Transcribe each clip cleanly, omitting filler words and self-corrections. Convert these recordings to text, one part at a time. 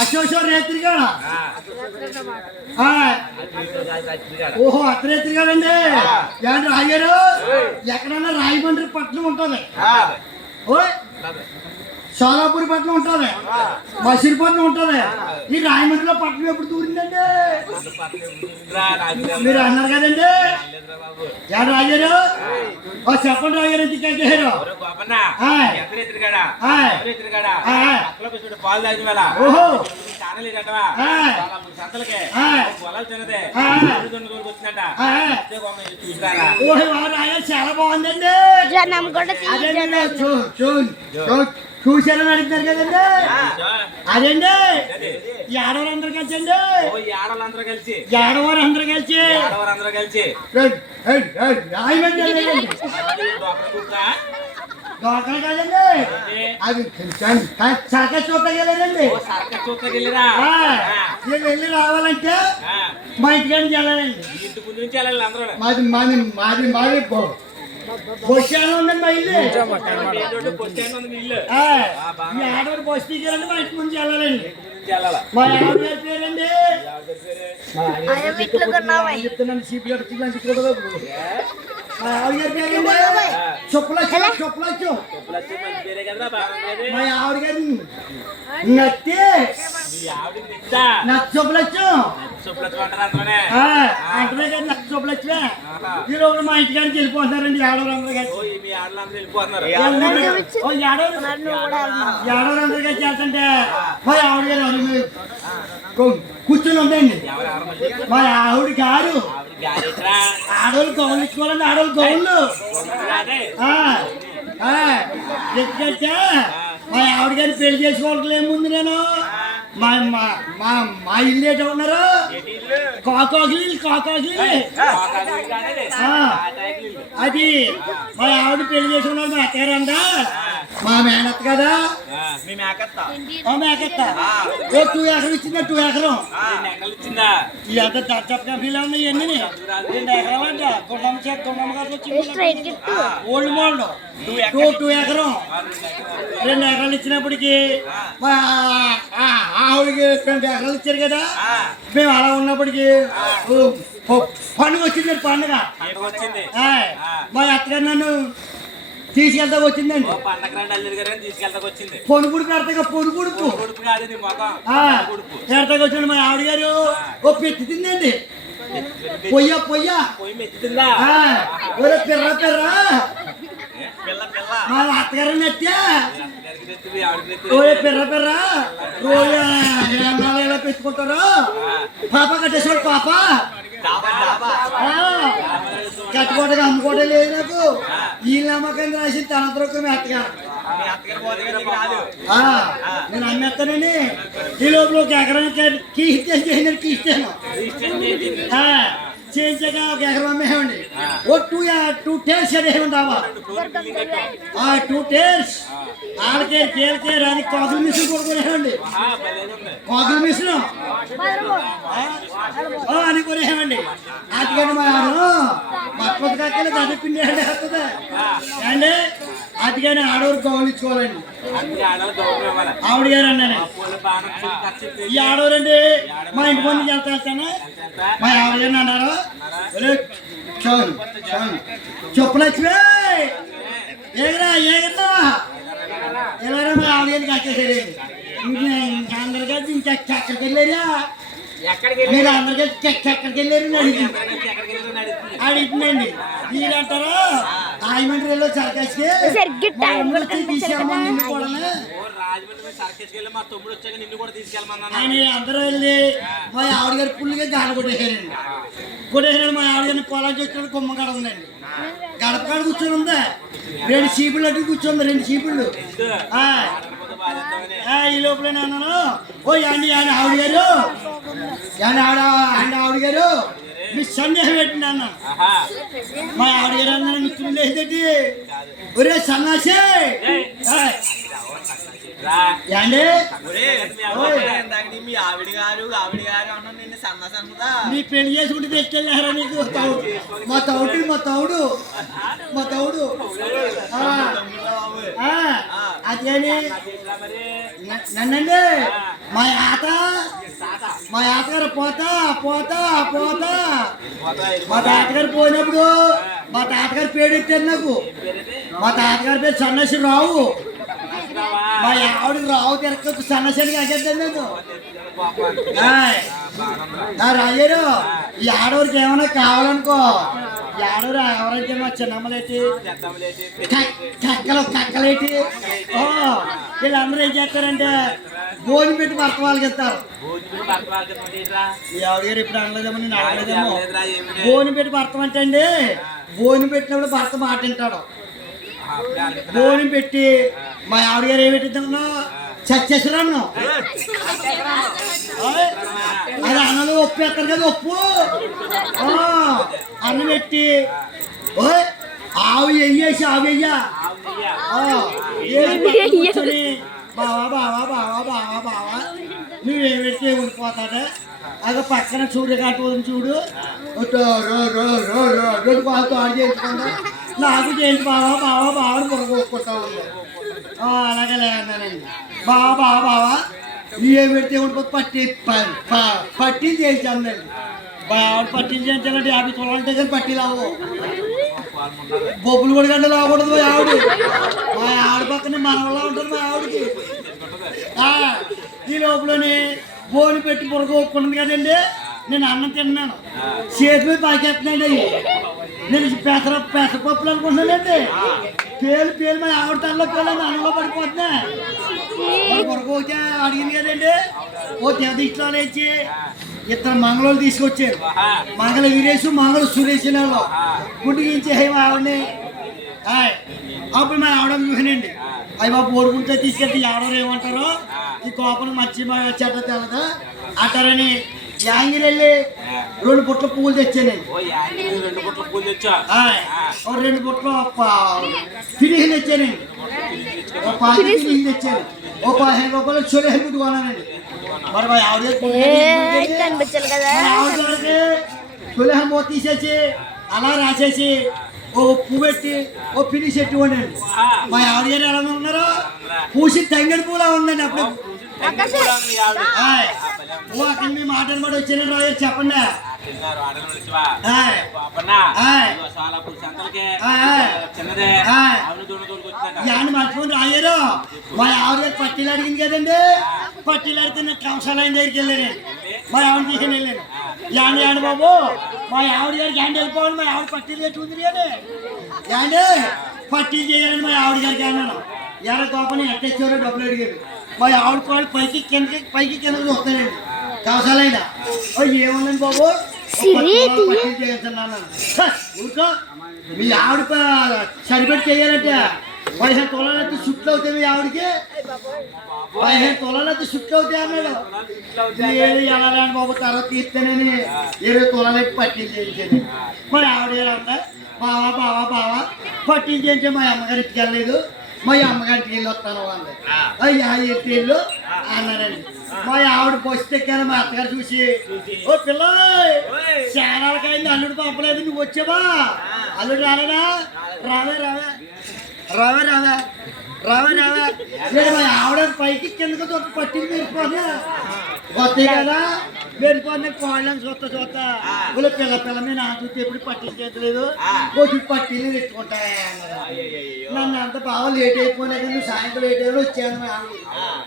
అశోషో రేత్రిగాడా ఓహో అర్ధరేత్రిగాడండి ఏంటి రాగారు ఎక్కడన్నా రాయమండ్రి పట్నం ఉంటుంది ఓయ్ సోలాపూర్ పట్నం ఉంటుంది మసీర్పట్నం ఉంటుంది ఈ రాయమండ్రిలో పట్నం ఎప్పుడు దూరిందండి మీరు అన్నారు కదండి ఎవరు రాగారు చెప్పండి రాగారు ఎందుకు కట్టారు ఓహో చాలా బాగుందండి చూసారని అడుగుతారు కదండి అదండి ఏడవారు కలిసి ఏడవారు అందరూ కలిసి దోకలు కాదండి అది సర్కస్ చూడగలేదండి వెళ్ళి రావాలంటే మా ఇంటికి వెళ్ళాలండి మాది బస్ స్టాండ్ ఉందండి మా ఇల్లు మీ ఆడవారు బస్ దిగారండి మా ఇంటి నుంచి వెళ్ళాలండి మా ఆవిడ గారి పేరండి చెప్తున్నాను సిపి మా ఆవిడ గారి పేరండి చుప్పలచ్చు మా ఆవిడ గారి నత్తి చుప్పలచ్చు అంటే కదా నచ్చి చుప్పలచ్చు ఈ రోజు మా ఇంటికాడికి వెళ్ళిపోతున్నారండి ఏడవరందరూ ఏడవరందరూ కలిసి చేస్తుంటే మా ఆవిడ గారు కూర్చొని ఉందండి మా ఆవిడ గారు ఆడవాళ్ళు గౌన్లు ఇచ్చుకోవాలండి ఆడవాళ్ళు గౌన్లు ఎందుకంటే మా ఆవిడ గారిని పెళ్లి చేసుకోవడానికి ఏముంది నేను మా ఇల్లు ఏంటో ఉన్నారు కాకాగిలి అది మా ఆవిడ పెళ్లి చేసుకున్నారు మా అత్తగారంట మా మేనత్త కదా మేకత్త 2 ఎకరం ఇచ్చిందా 2 ఎకరం ఎంత దచ్చప్ కంపెనీలో ఉన్నాయి ఇవన్నీ 2 ఎకరాలంట గుండమ్మ గారు వచ్చింది ఓల్డ్ మోడల్ 2 ఎకరం 2 ఎకరాలు ఇచ్చినప్పటికీ ఆవిడకి 2 ఎకరాలు ఇచ్చారు కదా మేము అలా ఉన్నప్పటికీ పండుగ వచ్చింది పండుగ మా అత్తగారు నన్ను తీసుకెళ్తా వచ్చిందండి పొనుగుడు పెడతా పొనుగుడుపు పెడతాకి వచ్చింది మా ఆవిడ గారు ఓ పెట్టి తిందండి పొయ్య పిర్ర మా అత్తగారు నచ్చా పిర్ర రోజు ఎలా పెట్టుకుంటారు పాప కట్టేసాడు పాప కట్టుకోవడానికి అమ్ముకోవడం లేదు నాకు ఈ నమ్మకం రాసి తన ద్రొక్క అత్తగారు నేను అమ్మేస్తానండి ఈ లోపల ఒక ఎకరానికి కీస్తాను చేయించాక ఒక ఎకరం అమ్మేయండి ఓ 2 టేర్స్ అదేమండి అవ్వ 2 టేర్స్ ఆడకేరు తేలికేరు అని కాకుల మిషన్ కొనుక్కునేవండి కాకుల మిషన్ అని కొనేవండి అందుకని మా మత్పతి కాకలే దాన్ని పిండి వేస్తుంది అండి అందుకని ఆడవారు గౌన్లు ఇచ్చుకోవాలండి ఆవిడ గారు అన్నాను ఈ ఆడవారండి మా ఇంటి ముందు వెళ్తాను మా ఆవిడ గారిని అన్నారు చెప్పులచ్చివే ఏగరా ఎవరో మా ఆవిడ గారికి వచ్చేసారు అందరు కలిసి ఇంకెక్కడికి వెళ్ళారా మీరు అందరు కలిసి ఎక్కడికి వెళ్ళారు అడిగిందండి మీరంటారా రాజమండ్రిలో సర్కస్కి తీసుకెళ్ళమని కూడా అని అందరూ వెళ్ళి మా ఆవిడ గారు పుల్లిగా గాడ కొట్టేసారండి మా ఆవిడ గారిని పొలానికి వచ్చినప్పుడు కుమ్మ గడ ఉందండి గడప కాడ కూర్చొని ఉందా 2 చీపుళ్ళు అటు కూర్చోంది 2 చీపుళ్ళు ఈ లోపల అన్నాను ఓ అండి ఆవిడ గారు మీ సందేహం పెట్టింది అన్న మా ఆవిడ గారు అన్న మిత్రులు లేదండి ఒరే సన్నాసే అండి మీ ఆవిడ గారు నిన్ను సన్నసన్నదా నీ పెళ్లి చేసుకుంటే తెచ్చుకెళ్ళారా నీకు మా తౌడు అది కానీ నన్నండి మా తాతగారు పోతా పోతా పోతా మా తాతగారు పోయినప్పుడు మా తాతగారు పేరు ఎత్తారు నాకు. మా తాతగారి పేరు సన్నసి రావు. మా ఆవిడకి రావు తిరగచ్చు సన్నసరికి అగేద్దాం నేను. రాజారు ఈ ఆడవారికి ఏమైనా కావాలనుకో, ఈ ఆడవారు ఎవరైతే మా చిన్నమ్మలేటి కక్కలేటి వీళ్ళందరూ ఏం చేస్తారంటే భోజనం పెట్టి భర్త వాళ్ళకి ఇస్తారు. ఈ ఆవిడ గారు ఇప్పుడు అనలేదేమో నేను అనలేదేమో. భోజనం పెట్టి భర్త అంటే అండి, భోజనం పెట్టినప్పుడు భర్త మాట వింటాడు. భోజనం పెట్టి మా ఆవిడ గారు ఏమి పెట్టిద్దాం చచ్చేసరాను అది అన్నలు ఒప్పు ఎత్తారు కదా, ఒప్పు అన్న పెట్టి ఆవు వెయ్యేసి ఆవు వెయ్యా కూర్చొని బావా బావా బావా బావా బావా నువ్వేం పెట్టి ఉండిపోతాడా అదే పక్కన సూర్యకాంతి చూడు రెండు పాలతో ఆడు చేయించుకుంటా నాకు చేయించి బావా బావా బావని బుర్రకొట్టుకుంటా ఉంది. అలాగే లేదన్నానండి. బావా బావా బావా నువ్వేం పెడితే ఉండిపోతే పట్టీలు చేయించానండి. ఆవిడ పట్టీలు చేయించాలంటే 50 తులాలంటే కానీ పట్టీలు అవ్వవు. బొబ్బులు కూడా గంటలు అవ్వకూడదు మా ఆవిడ. మా ఆవిడ పక్కన మనవలా ఉంటుంది మా ఆవిడకి. ఈ లోపలని బోని పెట్టి బుర్రకొట్టుకుంటుంది కదండి. నేను అన్నం తిన్నాను, చేతి మీద పాకేస్తున్నాండి. నేను పెసరపప్పులు అనుకుంటున్నానండి. పేలు మా ఆవిడ తనలో పేలు అన్నంలో పడిపోతున్నా. బుర్రకోకే అడిగింది కదండి. ఓ తెదిష్టాలు వేసి ఇద్దరు మంగళూరు తీసుకొచ్చారు. మంగళ వీరేష్ మంగళ సురేష్ వాళ్ళు గుండెకించే మా ఆవిడని. అప్పుడు మా ఆవిడ చూసానండి. అవి బాబు ఓడుకుంటే తీసుకెళ్తే ఆడవారు ఏమంటారో ఈ కోపం మర్చి మా చెడ్డ తెల్లదా అంటారని యాంగిరి వెళ్ళి 2 బుట్టల పువ్వులు తెచ్చానండి. 2 బుట్టలు ఫినిష్ తెచ్చానండి. 10 ఫినిష్ తెచ్చాను. 15 రూపాయలు చొలి హెల్మెట్ కొనానండి. మరి మా ఆవిడ చొలి హెల్మెట్ తీసేసి అలా రాసేసి ఓ పువ్వు పెట్టి ఓ ఫినిష్ ఎట్టి వండండి. మా ఆవిడ గారు ఎలా ఉన్నారో పూసి తంగడి పూలా ఉందండి. అప్పుడు అక్కడ మీ మాట అనమాట వచ్చాను రాజు చెప్పండి. మర్చిపోయి రాయారు. మా ఆవిడ గారు పట్టీలు అడిగింది కదండి. పట్టీలు అడిగితే నేను కంసాలైన దగ్గరికి వెళ్ళానండి. మా ఆవిడ తీసుకుని వెళ్ళాను. యాండి బాబు మా ఆవిడ గారికి యాండి వెళ్ళిపోవాలి. మా ఆవిడ పట్టీలు పెట్టుకుంది కానీ యాండి పట్టీలు చేయాలని మా ఆవిడ గారికి అన్నాను. ఎలా కోపని ఎట్టేచ్చారో డబ్బులు అడిగారు. మా ఆవిడ పాలు పైకి కిందకి వస్తానండి. కంసాలైనా ఏమన్నాను బాబు పట్టీలు చేయించన్నాను. ఊరుకో మీ ఆవిడ సరిపెట్టి చేయాలంటే 15 తులాలైతే చుట్లు అవుతాయి. మీ ఆవిడకి 15 తులాలైతే చుట్లు అవుతాయి అన్నాడు. ఏది ఎలా లేని బాబు తర్వాత తీస్తేనని 20 తులాలైతే పట్టీలు చేయించాను. మరి ఆవిడ అంతా బావా బావా బావా పట్టీలు చేయించే మా అమ్మగారి ఇంటికి వెళ్ళలేదు. మా అమ్మగారికి వెళ్ళి వస్తాను అండి. అయ్యా ఎత్తిళ్ళు అన్నారండి. మా ఆవిడ బస్సు ఎక్కాను. మా అత్తగారు చూసి ఓ పిల్ల శానాలకైంది అల్లుడు పంపలేదు నువ్వు వచ్చావా? అల్లుడు రాలేదా? రావే రావే రావే రావే రావే రావే లేదు. మా ఆవిడ పైకి కిందకు ఒక పట్టీలు మెరిపోదా వస్తాయి కదా. మెరిపోతే కోళ్ళని చూస్తా ఇలా పిల్ల మీద నా చూస్తే ఎప్పుడు పట్టీలు చేతలేదు. కొంచెం పట్టీలు తెచ్చుకుంటాయి అన్నారు. నన్ను అంత బాగా లేట్ అయిపోయినా కానీ సాయంత్రం లేట్ అయినా వచ్చాను మా ఆవిడ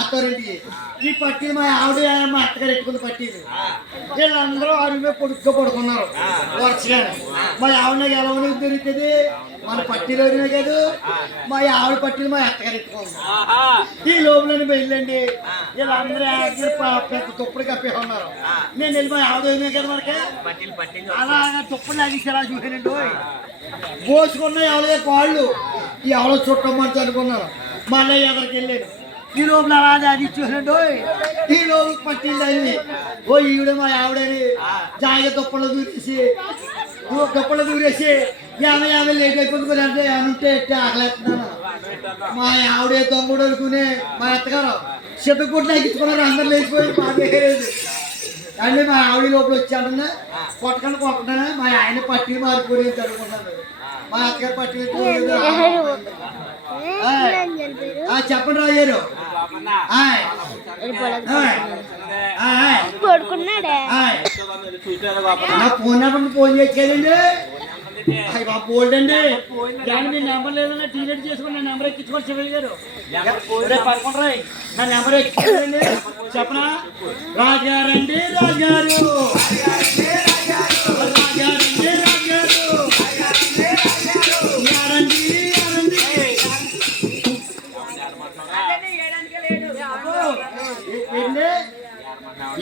అత్తారింటికి. ఈ పట్టీలు మా ఆవిడ మా అత్తగారు ఎట్టుకుంది పట్టీలు. వీళ్ళందరూ అరుగు పొడుగ్గా పడుకున్నారు వరుసగా. మా ఆవిడ ఎలా ఉన్నది దొరుకుతుంది మన పట్టీలు అడిగినా కాదు. మా ఆవిడ పట్టీలు మా అత్తగారు ఎట్టుకుంది. ఈ లోపలని వెళ్ళండి. వీళ్ళందరూ పెద్ద తుప్పుడు కప్పే ఉన్నారు. నేను వెళ్ళి మా ఆవిడ అయినా కదా మనకి అలాగా తుప్పుడు లాగేసి ఎలా చూసానండి. పోసుకున్నాయి ఎవరో కాళ్ళు ఎవరో చుట్టమంటే అనుకున్నారు. మళ్ళీ ఎదరికి వెళ్ళాను. ఈ లోపల అలాగే అది చూసానండి. ఈ లోపల పట్టింది అయింది. ఓ ఈవిడ మా ఆవిడని జాయిగా దుప్పల్లో దూరేసి 50 లేట్ అయిపోతుంది అంటే ఏమంటే ఆకలేస్తున్నాను. మా ఆవిడే తమ్ముడు అనుకునే మా అత్తగారు చెట్టుగుడ్లు ఎక్కించుకున్నారు. అందరు లేచిపోయి బాగేది అండి. మా ఆవిడ లోపల వచ్చాడన్నా కొట్టకుండా మా ఆయన పట్టీలు మారిపోయి అనుకున్నాను. మా అత్తగారు పట్టీలు చెప్పండి రాజారు. పడుకున్నాడే నా ఫోన్ నెంబర్ ఫోన్ చేయలేండి. అయ్యి బాబు బోల్డ్ అండి. దాని మీ నెంబర్ లేదన్నా డిలీట్ చేసుకుని నా నెంబర్ ఎక్కించుకోండి శివయ్య గారు. పడుకుంటారా నా నెంబర్ ఎక్కించుకోండి. చెప్పనా రాజారండి రాజారు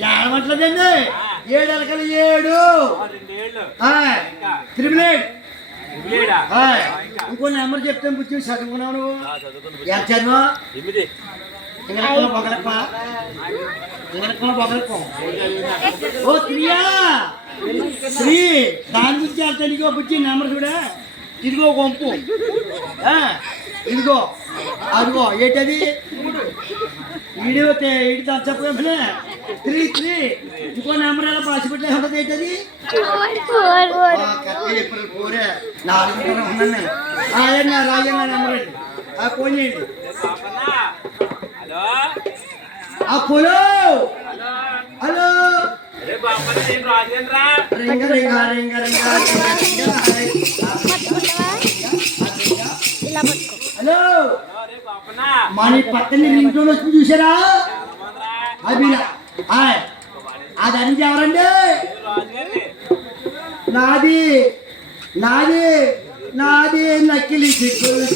ఏడమంటలేదండి. 7 ఎలకలు 7 3 ఇంకో నెంబర్ చెప్తాను బుద్ధి చదువుకున్నావు నువ్వు. ఎంత చదువు ఓ శ్రీయా శ్రీ దాని గురించి వెళ్తా. ఇదిగో బుద్ధి నెంబర్ చూడా. ఇదిగో వంపు ఇదిగో అదిగో ఏంటది ఈడి దాని చెప్పగా 3 ఇంకో నెంబర్ ఎలా పాసి పెట్టే ఉంటుంది. ఏంటది ఇప్పుడు 4 4 ఉన్నాయండి. రాజన్న నెంబర్ అండి. ఫోన్ చేయండి. హలో హలో రింగ రింగ రింగ రింగ హలో మన పక్కన రింగ్ టోన్ వచ్చి చూసారా? అది అది ఎవరండి? నాది నాది నాది నక్కిలి చూడు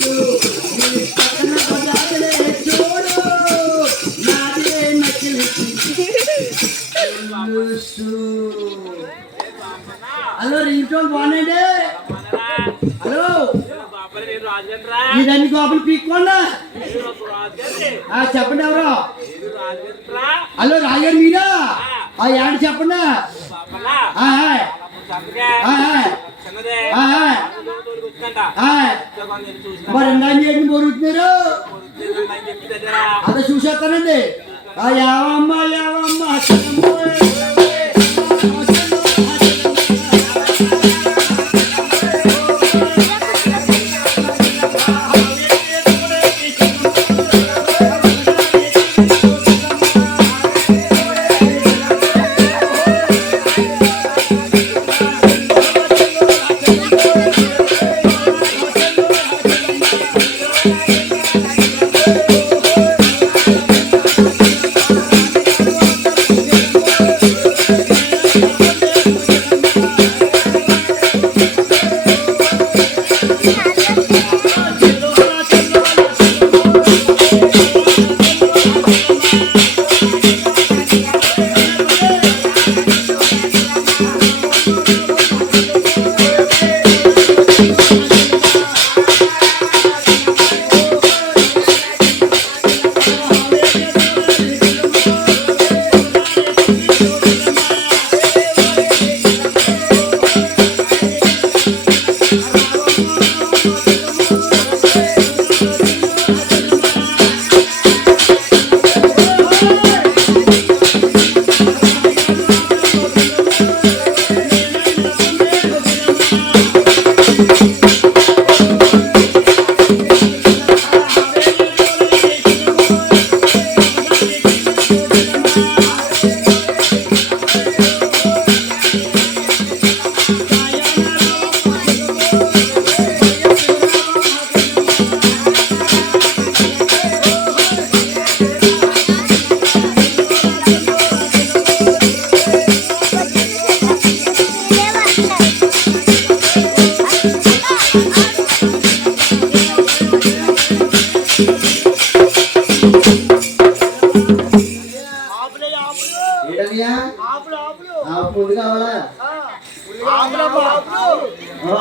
నాది నక్కిలి. హలో రింగ్ టోన్ బాగుందండి. హలో ఇదన్నీ గోపలు పీక్కోండి. చెప్పండి ఎవరు? హలో రాజారు మీరా? ఏంటి చెప్పండి. మరి ఎండ బోరుతున్నారు అదే చూసేస్తానండి. యావమ్మ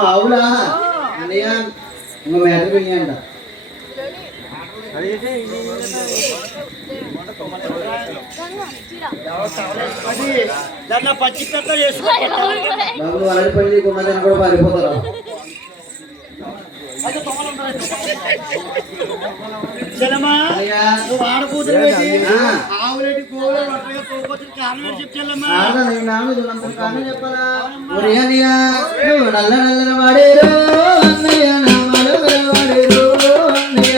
ఆవులా అన్నయ్య ఇంకో మేటర్ పోయంట. బాబు అరటిపల్లి కొన్నదని కూడా పారిపోతారు. చెప్పాలా నల్ల నల్లన వాడేరు అన్నయ్య నా వాడేరు అన్నయ్య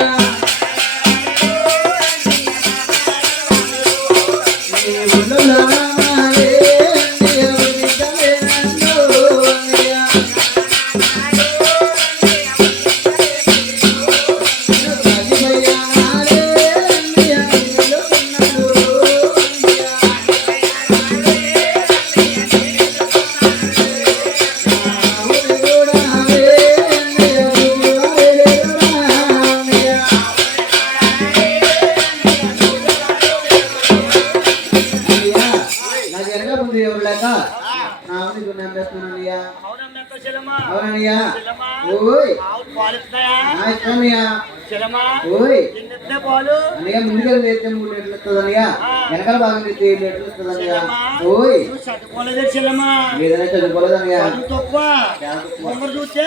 చేస్తున్నానయ్యా. అవునమ్మా ఎంత చెల్లమ్మా అవునయ్యా. చెల్లమ్మా ఓయ్ ఆవులు పాలు ఇస్తున్నాయా ఇస్తానయ్యా. చెల్లమ్మా ఓయ్ ఎన్ని ఇస్తున్నాయి పాలు అన్నయ్య ముందుగా వేస్తే 3 లీటర్లు ఇస్తుందన్నయ్యా. వెనకాల భాగం అయితే 7 లీటర్లు ఇస్తుందన్నయ్యా. ఓయ్ నువ్వు చదువుకోలేదే చెల్లమ్మా ఏదైనా చదువుకోలేదన్నయ్యా. చదువు తక్కువ ముందర చూస్తే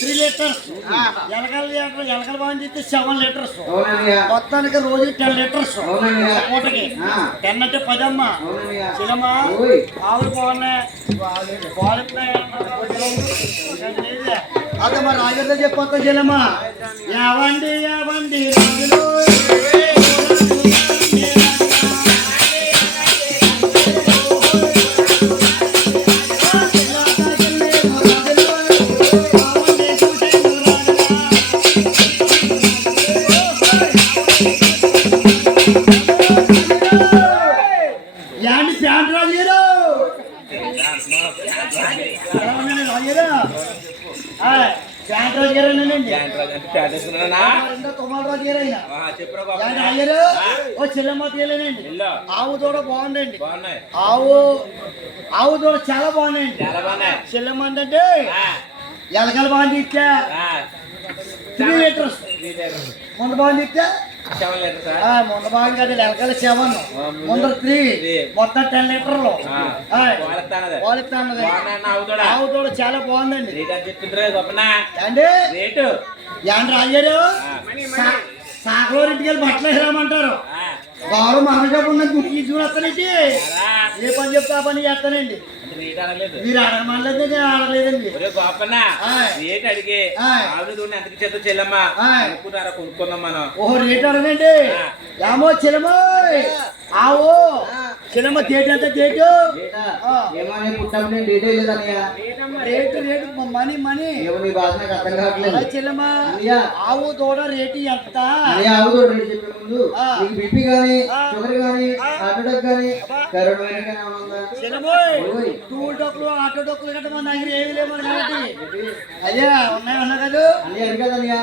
3 లీటర్స్ ఎలకల బాగుంది చూస్తే 7 లీటర్స్ అవునన్నయ్య. మొత్తానికి రోజుకి 10 లీటర్స్ అవునన్నయ్య. పూటకి 10 అంటే 10 అమ్మా అవునన్నయ్య. చెల్లమ్మా ఓయ్ ఆవులు బాగున్నాయి పాలు అదే మరి రాజుతో చెప్పొస్తా చెల్లమ్మా యావండి యావండి రాజులు యాండి ప్యాంట్ రాజు ప్యాంట్ రాజు గారేనండి రెండో తొమ్మిది రాజు గారైనా అయ్యారు ఓ చెల్లమ్మ తీయలేనండి ఆవు దూడ బాగుందండి ఆవు దూడ చాలా బాగుందండి చెల్లమ్మ అంటే ఎలకల బాగుంది ఇచ్చా 3 లీటర్స్ ముందు బాగుంది ఇచ్చా ముందు బాగుంది కదా ఎలకల 7 ముందర 3 మొత్తం 10 లీటర్లు పాలు ఇస్తాను ఆవు దూడ చాలా బాగుందండి అండి ఏంటి రాజారు సాగలో ఇంటికి వెళ్ళి బట్టలు వేసిరామంటారు గౌరవ మహాజాబు ఉన్నది గుర్తు తీసుకుని వస్తానండి ఏ పని చెప్తే ఆ పని చేస్తానండి మీరు అడగమనలేదు నేను అడగలేదండి కొనుక్కుందాం మనం. ఓహో రేట్ అడగండి ఏమో చెల్లమో ఆవు చెల్లమ్మ తేటు ఎంత తేటు ఏమని పుట్టం డేట్ లేదన్నయ్య. రేటు రేటు మనీ మనీ నీ భాష నాకు అర్థం కావట్లేదు. చెల్లమ్మ అన్నయ్య ఆవు దూడ రేటు ఎంత అన్నయ్య ఆవు దూడ రేటు చెప్పే ముందు నీకు బీపీ గానీ షుగర్ గానీ హార్ట్ అటాక్ గానీ కరోనా వైరస్ గానీ ఏమైనా ఉందా? చెల్లమోయ్ టూల్ డబ్బులు ఆటో డబ్బులు గట్ట మన దగ్గర ఏమి లేవు కాబట్టి అదే ఉన్నా కదా అన్నయ్య అది కదన్నయ్య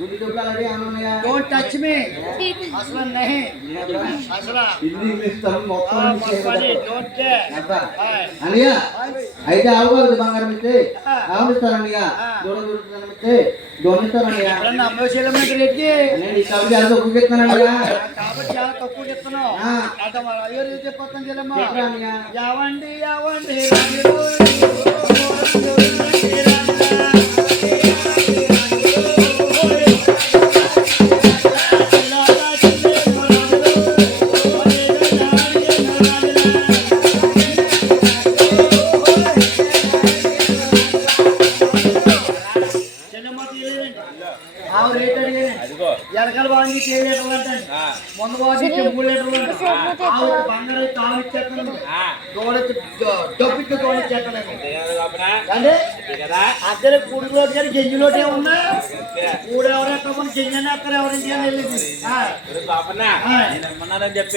గుడ్డి డబ్బులు అలాంటివి ఏమైనా ఉన్నాయా? డోంట్ టచ్ మీ అసలు నహి అసలు హిందీ ఇంగ్లీష్ తమిళ్ మొత్తం డోంట్ కేర్ అన్నయ్య అయితే ఆవు కాదు బంగారం ఇస్తే ఆవులు ఇస్తారన్నయ్య. దూడ దూడుతారని ఇస్తే దూడ ఇస్తారన్నయ్య. అమ్మ చెల్లమ్మ రేట్కి నేను ఈ కాబట్టి చాలా తక్కువ ఇస్తానన్నయ్య. కాబట్టి చాలా తక్కువ చెప్తున్నావు అంటే మరి అయ్యో చెప్పొస్తాను చెల్లమ్మ యావండి యావండి ఆవు రేట్ అడిగేది ఎలకల బాగుంది 3 లీటర్లు అంటండి ముందు బాగుంది 3 లీటర్లు అంట ఆవు బంగారు తాను ఇచ్చేస్తాను డబ్బుకి తోడు ఇచ్చేస్తానండి అంటే అద్దరు కూడి రోజు కానీ గెంజిలోటే ఉన్నా కూడు ఎవరు ఎక్కడ గెంజని అక్కడ ఎవరింటి వెళ్ళింది చెప్పి